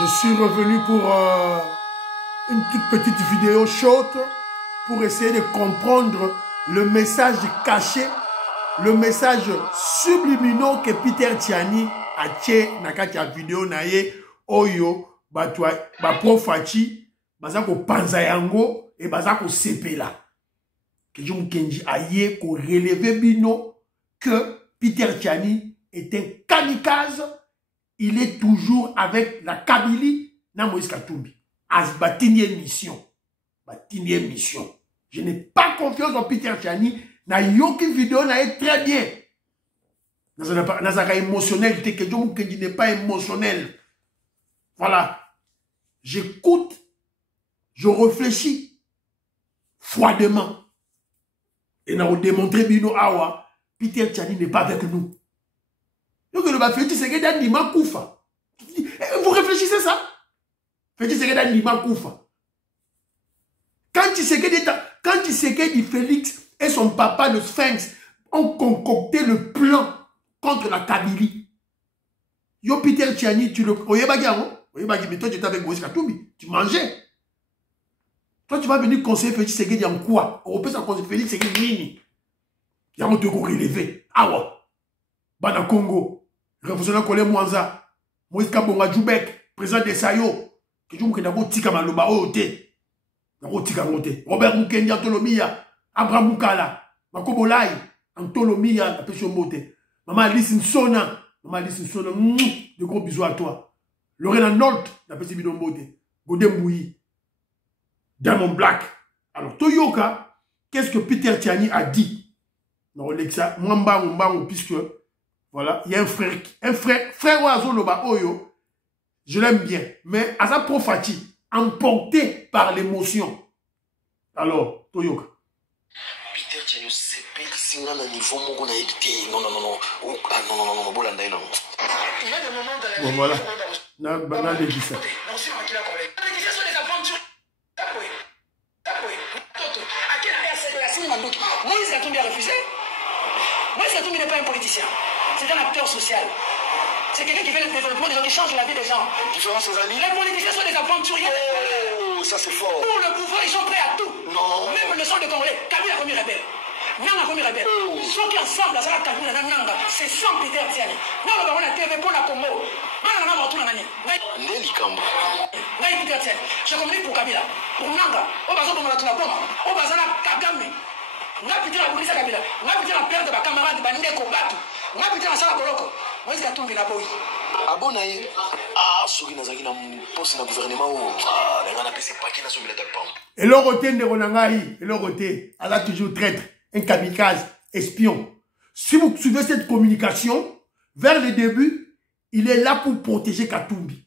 Je suis revenu pour une toute petite vidéo short pour essayer de comprendre le message caché, le message subliminal que Peter Tiani a tché na kati ya vidéo na ye oyo ba profati baza ko panza yango et baza ko sepela. Que je m'kenji aye ko relever bino que Peter Tiani est un kamikaze. Il est toujours avec la Kabylie na Moïse Katumbi. As batinier mission. Batinier mission. Je n'ai pas confiance en Peter Tiani. Na yoki vidéo na est très bien. Nazaka émotionnel. Que je n'est pas émotionnel. Voilà. J'écoute. Je réfléchis. Froidement. Et na démontrer bino awa. Peter Tiani n'est pas avec nous. Donc, le Félix Tshisekedi a Nima Koufa. Vous réfléchissez ça? Félix Tshisekedi a Nima Koufa. Quand Tshisekedi, Félix et son papa, le Sphinx, ont concocté le plan contre la Kabylie. Yo, Peter Tiani, tu le... mais toi, tu étais avec Moïse Katumbi. Tu mangeais. Toi, tu vas venir conseiller Félix Tshisekedi en quoi? On peut s'en conseiller Félix Tshisekedi Nini. Il y a un truc relevé. Ah ouais. Bana Congo. Révolutionnaire Colin Mwanza, Moïse Kabonga Djoubek, président de Sayo, que je m'en ai tika maloba ote, tika mote. Robert Mukendi Antolomia, Abraham Mukala, Makobolai, Antolomia, la pêche mote. Maman Alice Nsona, de gros bisous à toi. Lorena Nolt, la pêche bidon mote. Godem Bouyi, Diamond Black. Alors, Toyoka, qu'est-ce que Peter Tiani a dit? Non, Lexa, Mwamba, puisque voilà, il y a un frère Oazo Loba Oyo, je l'aime bien, mais à sa profati, emporté par l'émotion. Alors, Toyoka. Peter Tiani, c'est pas si on a un niveau mon a été. Non, Bolanda, non. Bon, voilà. Non, dit ça. Moïse Katumbi a refusé. Moïse Katumbi n'est pas un politicien. C'est un acteur social. C'est quelqu'un qui fait le développement des gens, qui change la vie des gens. Différence aux amis. Les politiciens sont des aventuriers. Oh, ça c'est fort. Pour le pouvoir, ils sont prêts à tout. Non. Même le sang de Congolais. Kabila a commis rebelle. Nanga a commis rebelle. Ceux qui ensemble, là, ça Kabila Nanga, c'est sans Peter Tiani. Nous, on a TV pour la Congo. Nanga a retourné à Nani. Nelly Kambo. Nanga Peter Tiani. Je communique pour Kabila. Pour Nanga. Au bazar de Malatuna Poma. Au bazar de Kagame. Nga piti na polisi Kabila, nga piti na perte ba camarade ba ndeko batu, nga piti na sala koloko. Moïse Katumbi na boyi. Abona ye. Ah, soki nazaki na poste na gouvernement o. Ah, na pesi paquet na somila talpam. Et le roté de Ronangai, et le roté, elle a toujours traître, un kamikaze, espion. Si vous suivez cette communication, vers le début, il est là pour protéger Katumbi.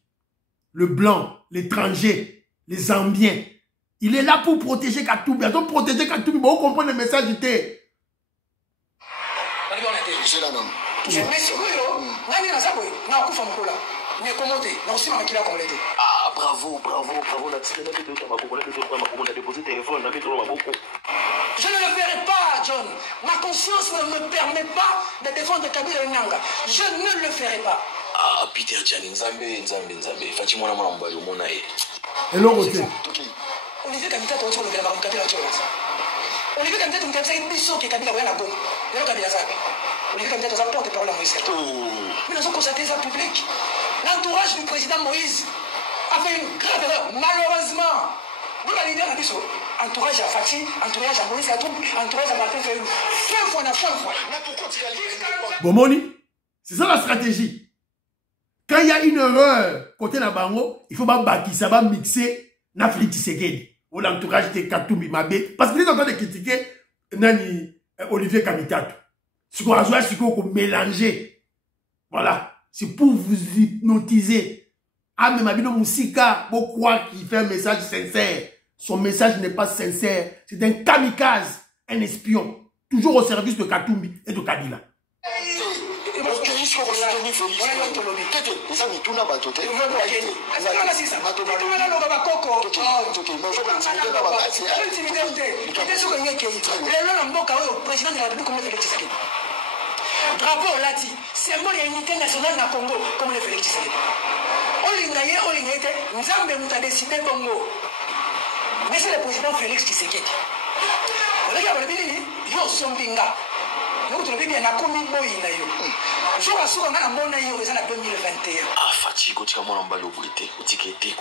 Le blanc, l'étranger, les Zambiens. Il est là pour protéger Katumbi. Donc protéger Katumbi, vous comprenez le message du thé. C'est là, non. Ah, bravo. Je ne le ferai pas, John. Ma conscience ne me permet pas de défendre Kabila Nanga. Je ne le ferai pas. Ah, Peter Tiani, Nzambe. Fatima na mwana mbali omona ye. Et le roté. Olivier Kamita to tsholo bela ba Kabila tsholo. Olivier Kamita to mtebisa ibiso ke Kabila wena go. Lelo Kabila zabe. Olivier Kamita to za porte parole à Moïse Katumbi. Mais nous avons constaté ça public. L'entourage du président Moïse a fait une grave erreur. Malheureusement, nous la leader a dit ça. Entourage à Fati, entourage à Moïse Katumbi, entourage à Martin Fayou. Fin fois. Mais pourquoi tu as dit Bomoni, c'est ça la stratégie. Quand il y a une erreur côté la bango, il faut pas bâtir, ça va mixer na Félix Tshisekedi. Ou l'entourage de Katumbi Mabé. Parce qu'ils sont en train de critiquer Nani Olivier Kamitato. Ce qu'on a joué, c'est qu'on mélanger. Voilà. C'est pour vous hypnotiser. Ah, mais Mabino Moussika, vous croyez qu'il fait un message sincère. Son message n'est pas sincère. C'est un kamikaze, un espion. Toujours au service de Katumbi et de Kabila. Drapeau lati, symbole de l'unité nationale na Congo, comme le Félix Tshisekedi. ngaye olinga ete nzambe muta décidé bongo. Mais c'est le président Félix Tshisekedi. On a dit que yo sombinga. Nous trouvons bien la commune boyina yo. Je vois souvent na mona yo en 2021. Ah fatigue otika mona mbali obuité, otika été.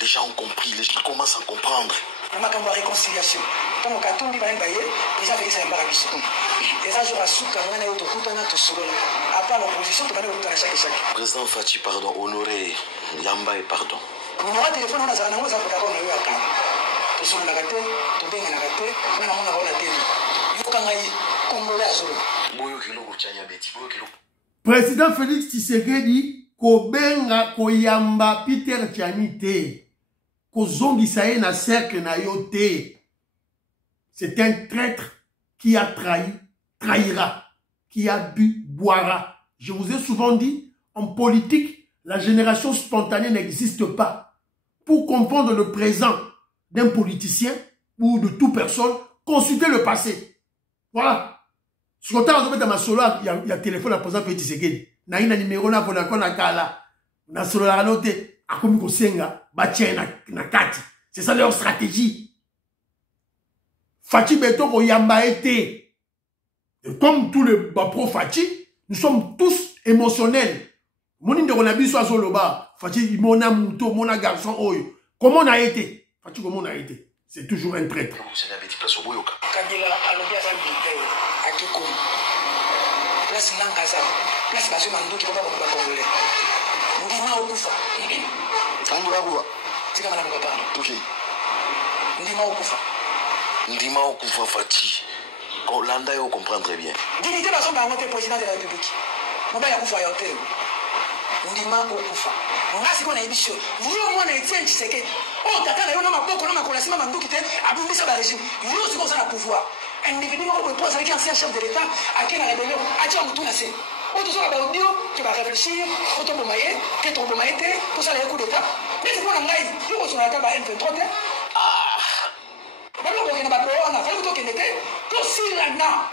Les gens ont compris, les gens commencent à comprendre. On a comme réconciliation. Tant que Katumbi va bailler, déjà Félix a embarrassé. Et ça je vois souka na yo to kutana to solola. À part l'opposition to bana kutana chaque. Président Fati pardon, honoré Yamba et pardon. Numéro de téléphone on a ça na moi ça pour d'accord na yo aka. To solola kate, to benga na kate, na mona ona télé. Yo kangai Congolais azolo. Boyo kilo kuchanya beti, boyo kilo. Président Félix Tshisekedi kobenga koyamba Peter Tchani te. Kozongisa ye na cercle na yo te. C'est un traître qui a trahi, trahira, qui a bu, boira. Je vous ai souvent dit, en politique, la génération spontanée n'existe pas. Pour comprendre le présent d'un politicien ou de toute personne, consultez le passé. Voilà. Si on t'a dans ma solo, il y a téléphone à présent Félix Tshisekedi. Na ina numéro na bona kona kala. Na solo la note akomi ko senga ba tien na kati. C'est ça leur stratégie. Fati beto ko yamba été. Et comme tous les pro Fati, nous sommes tous émotionnels. Moni de konabi so azoloba, Fati mona muto, mona garçon oyo. Comment on a été? Fati comment on a été? C'est toujours un traître. C'est la bête place au boyoka. Kabila alobia za militaire akiko. Place nangaza. Place bazo manduki kwa baba Congolais. Ndima okufa. Andura kuwa. Tika mana mukapa. OK. Ndima okufa Fati. Landa yo comprend très bien. Dignité bazo ba ngote président de la République. Mobaya kufa ya hotel. Ndima okufa. Ngasi kona ibisho. Yo mwana Etienne Tshisekedi. Oh tata na yo na maboko na makola sima manduki te abumbisa ba régime. Yo siko sana pouvoir. Individu ko pose avec ancien chef de l'état à quel rébellion a dit on nase. On te sera audio tu vas réfléchir, photo bomaye, que ton bomaye pour ça les coups d'état. Mais c'est pour la ngai, yo ko sona ta ba M23. Ah. Balo ko na ba ko na fa ko kenete. Ko silana.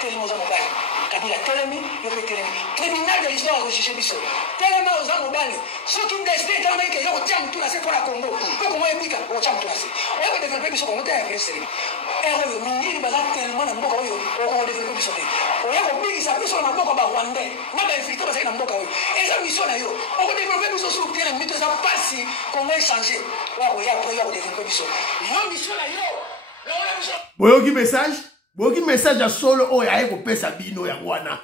Tellement za mobile. Kabila telemi, yo pe telemi. Tribunal de l'histoire de Chiché Bisso. Tellement za mobile. Ce qui m'destin dans que yo tiens tout nase pour la Congo. Ko ko moye bika, o tiens tout nase. O yo développer biso ko monter avec sérieux. Erreur mingi baza tellement na mboka oyo o développer biso te. O ya ko bigisa biso na mboka ba Rwandais. Na ba infiltrer baza na mboka oyo. Eza mission na yo. O développer biso sur terrain, mais ça passe comment changer. Wa ko ya pour yo développer biso. Yo mission na yo. Boyoki message à solo o ya eko pesa bino ya wana.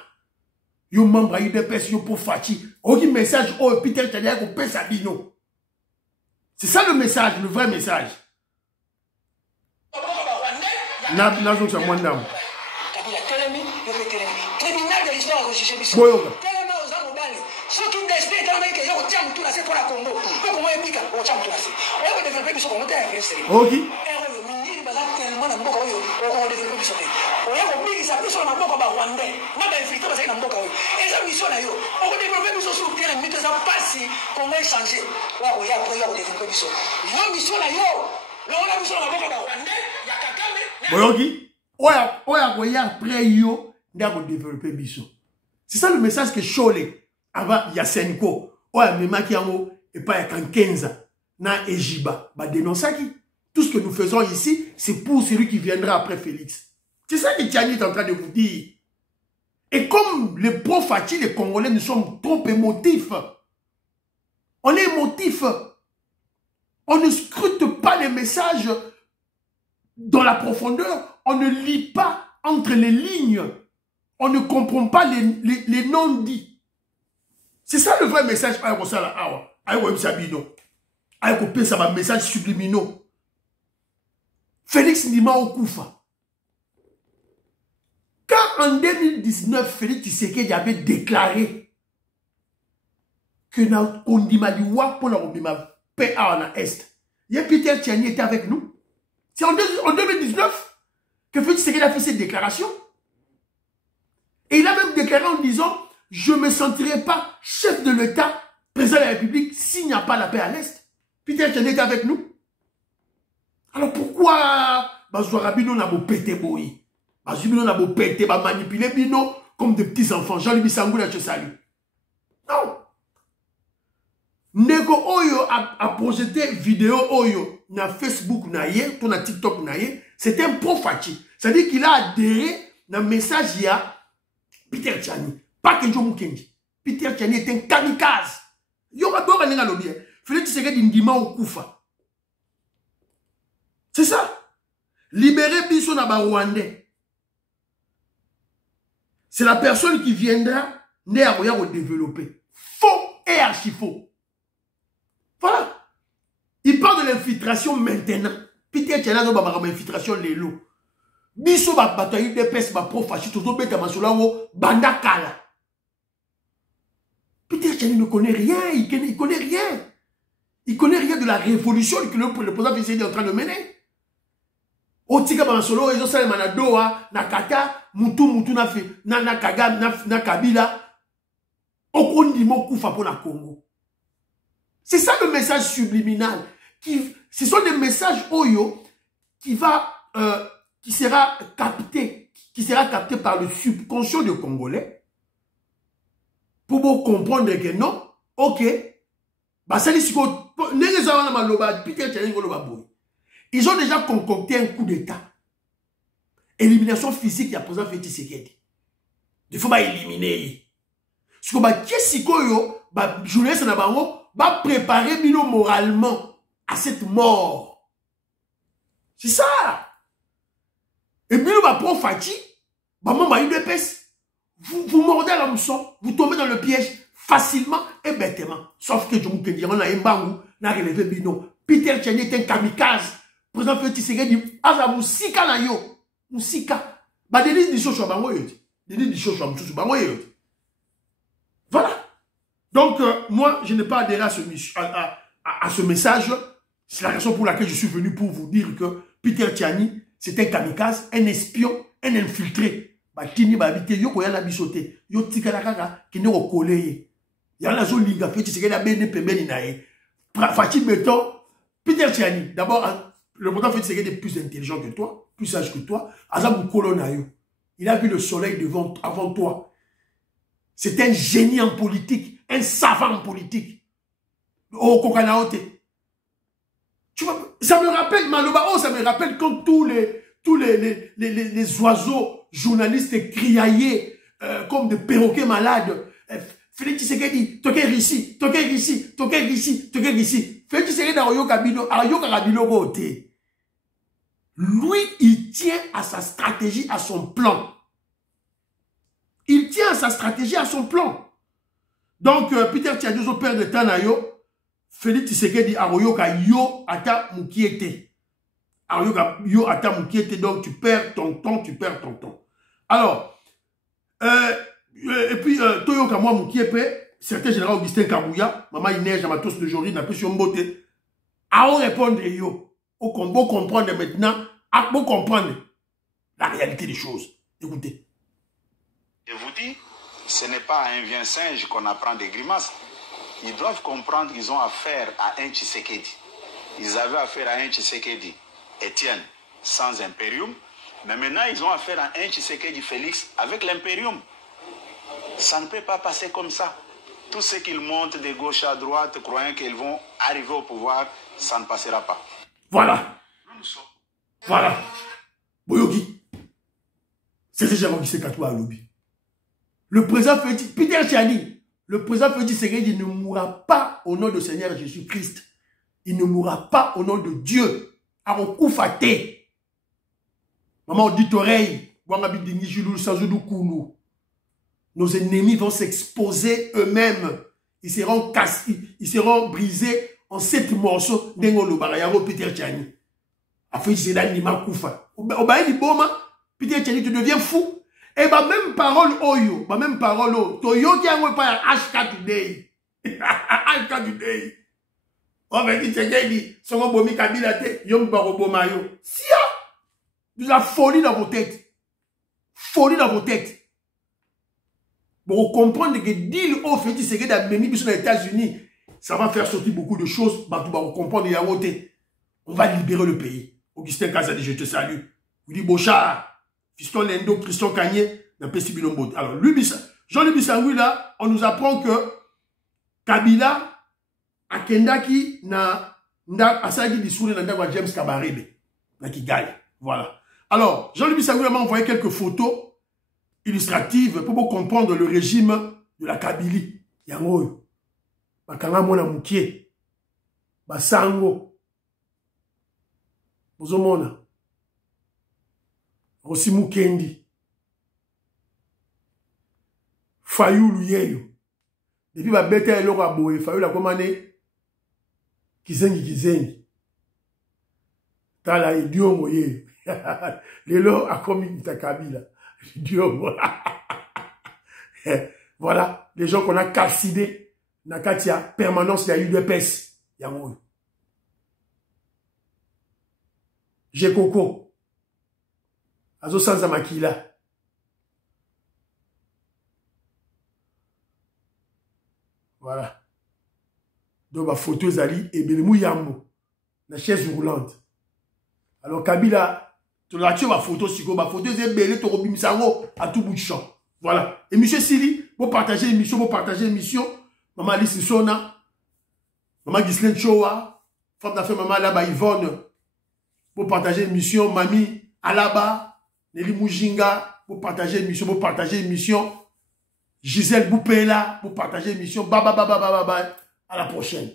Yo membre UDPS yo pour Fati. Oki message o Peter Tchani eko pesa bino. C'est ça le message, le vrai message. Na zo sa mwandam. Kabila telemi, yo pe telemi. Tribunal de l'histoire de Chiché Bisso. Boyoka. Telema oza mobali. Soki destin dans que yo tiens tout nase pour la Congo. Ko ko moye bika, o tiens tout nase. O yo développer biso ko monter avec sérieux. OK. Tellement na mboka oyo o développer biso te. O ya ko bigisa biso na mboka ba Rwandais. Na ba infiltrer baza na mboka oyo. Eza mission na yo. O ko développer biso sur terrain, mais ça passe comment changer. Wa ko ya pour yo développer biso. Yo mission na yo. Lola biso na mboka ba Rwandais ya Kagame. Boyoki, oya koya après yo nda ko développer biso. C'est ça le message que Chole avant Yasenko. Oya memaki yango et pas ya Kankenza na Ejiba ba dénonçaki. Tout ce que nous faisons ici, c'est pour celui qui viendra après Félix. C'est ça que Tchani est en train de vous dire. Et comme les pro-Fati, les Congolais, nous sommes trop émotifs. On est émotifs. On ne scrute pas les messages dans la profondeur. On ne lit pas entre les lignes. On ne comprend pas les non-dits. C'est ça le vrai message. Message subliminaux. Félix Ndima Okufa. Quand en 2019, Félix Tshisekedi avait déclaré que na Kondima Liwa pour la Robima paix en Est, Peter Tchani était avec nous. C'est en 2019 que Félix Tshisekedi a fait cette déclaration. Et il a même déclaré en disant « Je ne me sentirai pas chef de l'État, président de la République, s'il n'y a pas la paix à l'Est. » Peter Tchani était avec nous. Alors pourquoi Bazouarabino n'a pas pété boy? Bazouarabino n'a pas pété, n'a manipulé bino comme des petits enfants. Jean-Louis Sangou, je salue. Non. Nego Oyo a projeté vidéo Oyo na Facebook na ye, tout na TikTok na ye, c'est un pro-Fachi. C'est-à-dire qu'il a adhéré dans le message ya Peter Tchani. Pas Kenjo Mukendi. Peter Tchani est un kamikaze. Yoka Bora Nenga Lobie. Félix Tshisekedi Ndima Okufa. C'est ça. Libérer Bisso na ba Rwandais. C'est la personne qui viendra né à développer. Faux et archi faux. Voilà. Il parle de l'infiltration maintenant. Peter Tchani a une infiltration lélo. Bisso ba bataille de pes ba pro-fasciste. Tout le monde banda kala. Peter Tchani ne connaît rien. Il connaît rien. Il connaît rien de la révolution que le président Tshisekedi est en train de mener. Otika Bansolo, ils ont salé Manadoa, Nakata, Mutu na Kagame, na Kabila. Okondimo Koufa pour la Congo. C'est ça le message subliminal. Ce sont des messages Oyo qui sera capté par le subconscient du Congolais pour vous comprendre que non, ok, bah ça ils ont déjà concocté un coup d'État. Élimination physique, il y a président Félix Tshisekedi. Il faut éliminer. Ce que journaliste va préparer Bino moralement à cette mort. C'est ça. Et Bino va prendre Fachi, vous mordez à l'hameçon, vous tombez dans le piège facilement et bêtement. Sauf que je vous dis, on a un bangou, on a relevé Bino. Peter Tchani est un kamikaze. Président Félix Tshisekedi, Aza Moussika na yo. Moussika. Bah, Denis Dissocho bango yoti. Denis Dissocho bango yoti. Voilà. Donc, moi, je n'ai pas adhéré à ce message. C'est la raison pour laquelle je suis venu pour vous dire que Peter Tchani, c'est un kamikaze, un espion, un infiltré. Bah, Tini va habiter, yo koya la bisote. Yo tika la kaka, qui ne recolle. Yana zo linga, Félix Tshisekedi a bene pembeni nae. Fachi Beton, Peter Tchani, d'abord, le président Félix Tshisekedi est plus intelligent que toi, plus sage que toi. Azam Kolonayo, il a vu le soleil avant toi. C'est un génie en politique, un savant en politique. Oh, Kokanaote. Tu vois, ça me rappelle, Maloba, ça me rappelle quand tous les oiseaux journalistes criaillaient comme des perroquets malades. Félix Tshisekedi, toquer ici, toquer ici, toquer ici, toquer ici. Félix Tshisekedi a Kabilo côté. Lui, il tient à sa stratégie, à son plan. Il tient à sa stratégie, à son plan. Donc, Peter Tchani, au père de Tanayo, Félix Tshisekedi a yo ata mukiete. Yo ata mukiete, donc tu perds ton temps, tu perds ton temps. Alors, et puis, Toyoka moi mukiepe, certain général Augustin Kabouya, maman Inès, Jamatos de Jory, n'a plus sur beauté. À on répondre yo. Au combo comprendre maintenant, à bon comprendre la réalité des choses. Écoutez. Je vous dis, ce n'est pas à un vieux singe qu'on apprend des grimaces. Ils doivent comprendre qu'ils ont affaire à un Tshisekedi. Ils avaient affaire à un Tshisekedi, Étienne, sans impérium. Mais maintenant, ils ont affaire à un Tshisekedi Félix avec l'impérium. Ça ne peut pas passer comme ça. Tout ce qu'ils montent de gauche à droite, croyant qu'ils vont arriver au pouvoir, ça ne passera pas. Voilà. Voilà. Boyogi. C'est déjà qui s'est catoué à lobby. Le président Peter Tchani, le président Félix Tshisekedi ne mourra pas au nom du Seigneur Jésus-Christ. Il ne mourra pas au nom de Dieu. Arokufate. Maman dit oreille. Nos ennemis vont s'exposer eux-mêmes. Ils seront cassés, ils seront brisés en 7 morceaux. Dengolo Barayaro Peter Tchani. Afin c'est l'anima Koufa. Obaye Liboma, Peter Tchani, tu deviens fou. Et ma même parole Oyo, ma même parole Toyo qui a pas HK today. HK today. On va dire Tchani, son bomi Kabila te, yom baroboma yo. Sia! De la folie dans vos têtes. Folie dans vos têtes. Pour comprendre que deal au fait c'est que d'amener aux États-Unis, ça va faire sortir beaucoup de choses. Bah, tu vas comprendre on va libérer le pays. Augustin Kazadi, je te salue. Vous dites Bochard, Fiston Lendo, Christian Kanye, dans Pessi Bilombo. Alors, Jean-Louis Bissangui, là, on nous apprend que Kabila akendaki na asaki dissoudre na ndako James Kabarebe na Kigali. Voilà. Alors, Jean-Louis Bisangoula m'a envoyé quelques photos illustratives pour vous comprendre le régime de la Kabylie. Yango, bakanga mona mukie, basango, bozomona, Rossi Mukendi, Fayou Luyeyo. Depuis ba bête eloko aboye, Fayou la komane kizengi. Tala idiongo ye. Lelo a commis ta Kabila. Idiongo. Voilà, les gens qu'on a calcinés, Nakatia, permanence, il y a eu de pèse. Yango. J'ai Coco. Azo Sanza Makila. Voilà. Donc, ma photo Zali et Belemou Yambo. La chaise roulante. Alors, Kabila, tu l'as tué ma photo, ma photo c'est belé, tu robim sango à tout bout de champ. Voilà. Et monsieur Sili, vous partagez l'émission, Maman Alice Sona, Maman Ghislaine Chowa, femme d'affaires Maman Alaba Yvonne, vous partagez l'émission, Mami Alaba, Nelly Moujinga, vous partagez l'émission, Gisèle Boupela, vous partagez l'émission, à la prochaine.